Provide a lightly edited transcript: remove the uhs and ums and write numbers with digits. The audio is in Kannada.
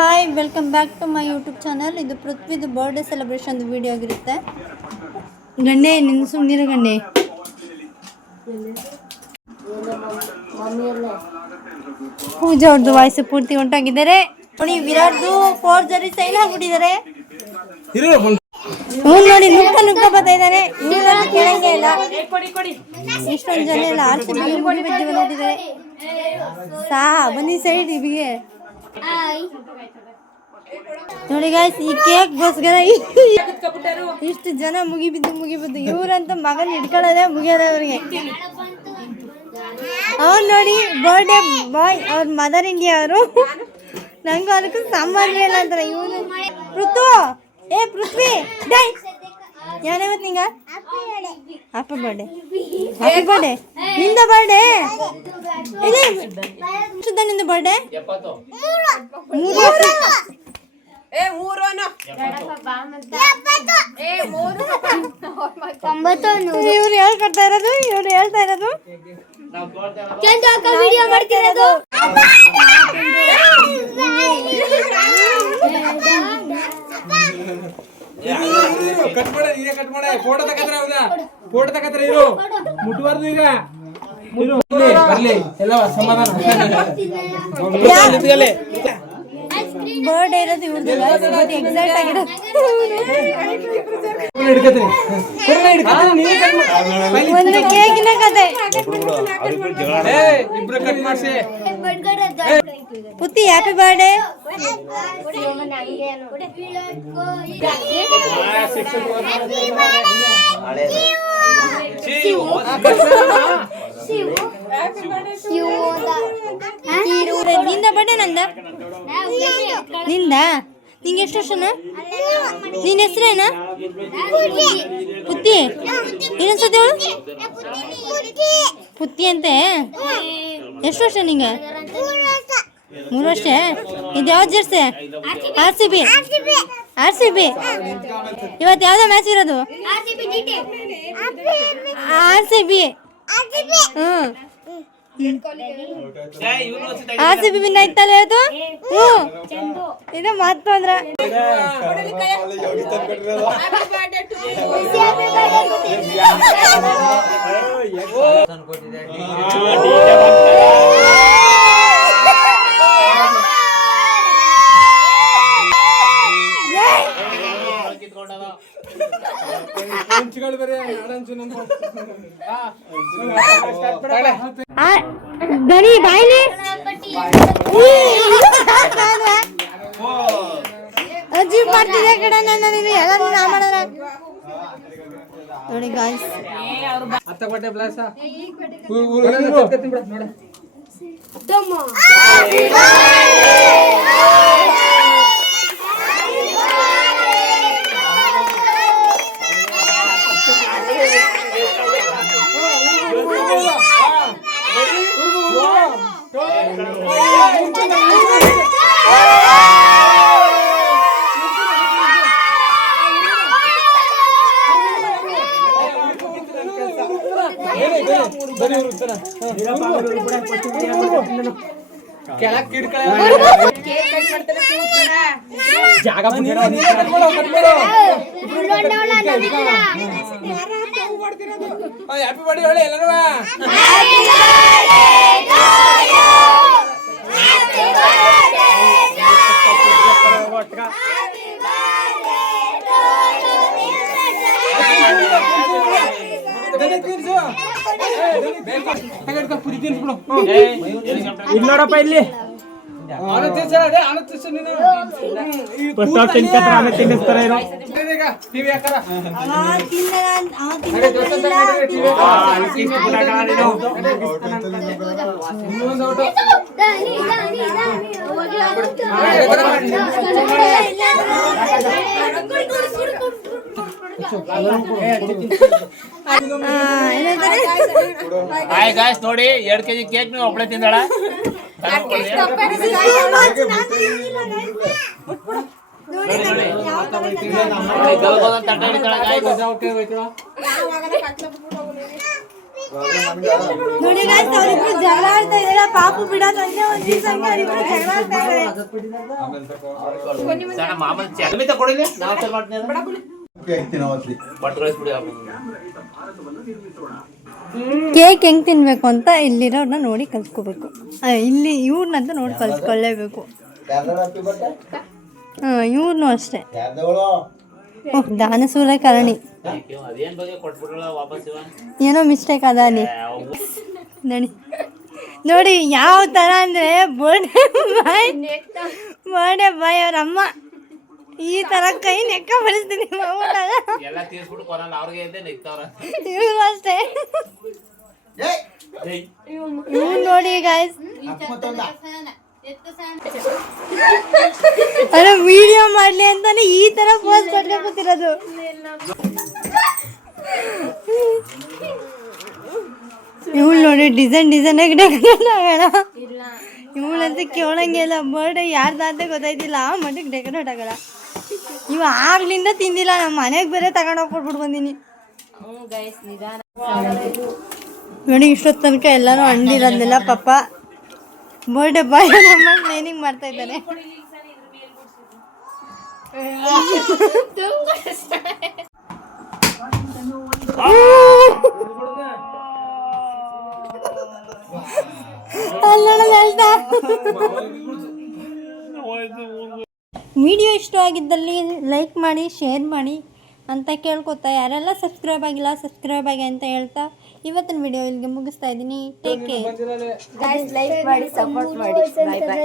Hi welcome back to my YouTube channel. ಇದು ಪೃಥ್ವಿದು ಬರ್ಡೇ ಸೆಲೆಬ್ರೇಷನ್ ವಿಡಿಯೋ ಆಗಿರುತ್ತೆ. ಗಂಡೆ ನಿನ್ನ ಸುಮ್ಮನಿರೋ ಗಂಡೆ. ಪೂಜಾ ಅವ್ರದ್ದು ವಾಯ್ಸ್ ಪೂರ್ತಿ ಹೊಂಟಾಗಿದ್ದಾರೆ ನೋಡಿ. ವಿರಾಟ್ದು ಫೋರ್ಜರಿ ಸೈನ್ ಹಾಕ್ಬಿಟ್ಟಿದ್ದಾರೆ. ನೋಡಿ ನುಗ್ಗ ಬರ್ತಾ ಇದ್ದಾನೆ. ಇವರೆಲ್ಲ ಕೇಳಂಗೆ ಇಲ್ಲ. ಇಷ್ಟೊಂದು ಜನ ಎಲ್ಲ ಆರ್ಸಿ ನೋಡಿದ್ದಾರೆ. ಸಾ ಬನ್ನಿ ಸೈಡ್ ಇವಿಗೆ ನೋಡಿ ಗಾಯ್ಸ್. ಈ ಕೇಕ್ ಗೋಸ್ಕರ ಇಷ್ಟು ಜನ ಮುಗಿಬಿದ್ದು ಇವ್ರಂತ ಮಗನ್ ಹಿಡ್ಕೊಳ್ಳೋದೇ ಮುಗಿಯೋದ ಅವ್ರಿಗೆ. ಅವ್ರು ನೋಡಿ ಬರ್ಡೇ ಬಾಯ್, ಅವ್ರ ಮದರ್ ಇಂಡಿಯಾ ಅವರು. ನಂಗೂ ಅದಕ್ಕೂ ಸಂಬಂಧ ಇಲ್ಲ ಅಂತಾರೆ ಇವನು. ಪೃಥ್ವಿ ಡೈ ಯಾವತ್ತು ನಿಂಗ ಹ್ಯಾಪಿ ಬರ್ಡೇ ನಿಂದ ಬರ್ಡೇ ನಿಂದ ಬರ್ಡೇ 3 ಇವ್ರು ಹೇಳ್ತಾ ಇರೋದು ವಿಡಿಯೋ ಮಾಡ್ತಿರೋದು. ಫೋಟೋ ತಗತ್ರ ಇರು ಮುಟ್ಬಾರ್ದು. ಈಗ ಬರ್ಲಿ ಎಲ್ಲ ಸಮಾಧಾನ. ಬರ್ಡೇ ಇರೋದು ಇವ್ರದ್ದು ಎಕ್ಸಾಕ್ಟ್ ಆಗಿರೋದು. ಒಂದು ಕೇಕಿನ ಕತೆ. ಇಬ್ರು ಕಟ್ ಮಾಡಿಸಿ. ಪುತ್ತಿ ಹ್ಯಾಪಿ ಬರ್ಡೇ. ನಿಂದ ಬರ್ಡೇ ನಂದ ನಿಂದ. ನಿಂಗೆ ಎಷ್ಟು ವರ್ಷನ? ನಿನ್ನ ಹೆಸರೇನ? ಪುತ್ತಿ. ಇನ್ನೊಂದ್ಸತಿ ಹೇಳು. ಪುತ್ತಿ ಅಂತೆ. ಎಷ್ಟು ವರ್ಷ ನಿಂಗೆ? 3 ವರ್ಷ. ಇದು ಯಾವ್ದು ಜರ್ಸಿ? RCB. ಇವತ್ತು ಯಾವ್ದೋ ಮ್ಯಾಚ್ ಇರೋದು? RCB. RCB ವಿನ್ ಆಯ್ತಲ್ಲ ಇವತ್ತು. ಇದು ಮಾತು ಅಂದ್ರ ಗಣಿ ಬಾಯ್ಲಿ ಅಜ್ಜಿ ಮಾಡ್ತಿದ್ದೆ ಕಡೆ ನನ್ನ ಎಲ್ಲ ನಾ ಮಾಡೋಣ ನೋಡಿ ಗಾಯ್ಸ್. ಹ್ಯಾಪಿ ಬರ್ಡೇ ಹೇಳಿ ಎಲ್ಲರೂ. ನೋಡಪ್ಪ ಇಲ್ಲಿ ತಿನ್ನಿಸ್ತಾರೆ. ಹಾಯ್ ಗಾಯ್ಸ್, ನೋಡಿ 2 kg ಕೇಕ್ ನೀವು ಒಬ್ಬಳೆ ತಿಂದಾಳ. ನೋಡಿ guys, ಅವ್ರಿಬ್ರು ಜಗಳ ಆಡ್ತಾ ಇದಾರೆ. ಪಾಪು ಬಿಡೋದಂಗೆ ಒಂದ್ ದಿವ್ಸ ಅವ್ರಿಬ್ರು ಜಗಳ ಆಡ್ತಾ ಇದಾರೆ. ಸಣ್ಣ ಮಾಮೂಲಿ ಚರ್ಮಿ ತಗೊಳ್ಳಿ ನಾವು ಸರ್ ಮಾಡ್ತೀನಿ ಬಟ್ ಕಳಿಸ್ಬಿಡಿ ಕೇಕ್ ಹೆಂಗ್ ತಿನ್ಬೇಕು ಅಂತ ಇಲ್ಲಿರೋರ್ನ ನೋಡಿ ಕಲ್ತ್ಕೋಬೇಕು. ಇಲ್ಲಿ ಇವ್ರನ್ನಂತ ನೋಡಿ ಕಲ್ತ್ಕೊಳ್ಳೇಬೇಕು. ಇವ್ರನ್ನೂ ಅಷ್ಟೇ. ಓಹ್, ದಾನ ಸೂರ್ಯಕರ್ಣಿ ಅದೇನ್ ಬಗ್ಗೆ ಕೊಟ್ಬಿಟ್ರಲ್ಲ ವಾಪಸ್ ಇವ ಏನೋ ಮಿಸ್ಟೇಕ್ ಅದ ಅಲ್ಲಿ ನೋಡಿ. ನೋಡಿ ಯಾವ ಥರ ಅಂದರೆ ಬರ್ಡೇ ಬಾಯ್ ಅವ್ರ ಅಮ್ಮ ಈ ಥರ ಕೈ ನೆಕ್ಕ ಪರಿಸ್ಥಿತಿ ಮಾಡ್ಬಿಟ್ಟಾಗ ಎಲ್ಲ ತೀರ್ಸ್ಬಿಟ್ಟು ಕೊನಲ್ಲ ಅವ್ರಿಗೆ ಇದ್ದೆ ನೆಕ್ತವ್ರ ಇವ್ರು ಅಷ್ಟೇ. ಇವ್ರು ನೋಡಿ ಗಾಯ್ಸ್, ಅದೇ ವಿಡಿಯೋ ಮಾಡ್ಲಿ ಅಂತಾನೆ ಈ ತರ ಪೋಸ್ ಕೊಟ್ಕೊಂಡು ಕೂತಿರೋದು. ಇವಳು ನೋಡಿ ಡಿಸೈನ್ ಆಗಿ ಡೆಕೋರೇಟ್ ಆಗೋಣ. ಇವಳಂತ ಕೇಳಂಗಿಲ್ಲ. ಬರ್ಡೇ ಯಾರ್ದಂತ ಗೊತ್ತಾಯ್ತಿಲ್ಲ ಆ ಮಟ್ಟಿಗೆ ಡೆಕೋರೇಟ್ ಆಗೋಣ. ಇವ ಆಗ್ಲಿಂದ ತಿಂದಿಲ್ಲ. ನಮ್ಮ ಮನೆಗೆ ಬೇರೆ ತಗೊಂಡೋಗಿ ಕೊಟ್ಬಿಟ್ಟು ಬಂದೀನಿ ನೋಡಿ. ಇಷ್ಟೊತ್ತು ತನಕ ಎಲ್ಲಾನು ಹಣ್ಣಿರೋದನ್ನೆಲ್ಲ ಪಾಪ ಬರ್ಡೇ ಬಾಯ್ ನಮ್ಮ ಕ್ಲೀನಿಂಗ್ ಮಾಡ್ತಾ ಇದ್ದಾನೆ. ವಿಡಿಯೋ ಇಷ್ಟ ಆಗಿದ್ದಲ್ಲಿ ಲೈಕ್ ಮಾಡಿ, ಶೇರ್ ಮಾಡಿ ಅಂತ ಕೇಳ್ಕೊತಾ, ಯಾರೆಲ್ಲ ಸಬ್ಸ್ಕ್ರೈಬ್ ಆಗಿಲ್ಲ ಸಬ್ಸ್ಕ್ರೈಬ್ ಆಗಿ ಅಂತ ಹೇಳ್ತಾ ಇವತ್ತಿನ ವಿಡಿಯೋ ಇಲ್ಲಿಗೆ ಮುಗಿಸ್ತಾ ಇದ್ದೀನಿ. Take care. ಲೈಕ್ ಮಾಡಿ, ಸಪೋರ್ಟ್ ಮಾಡಿ. Bye bye.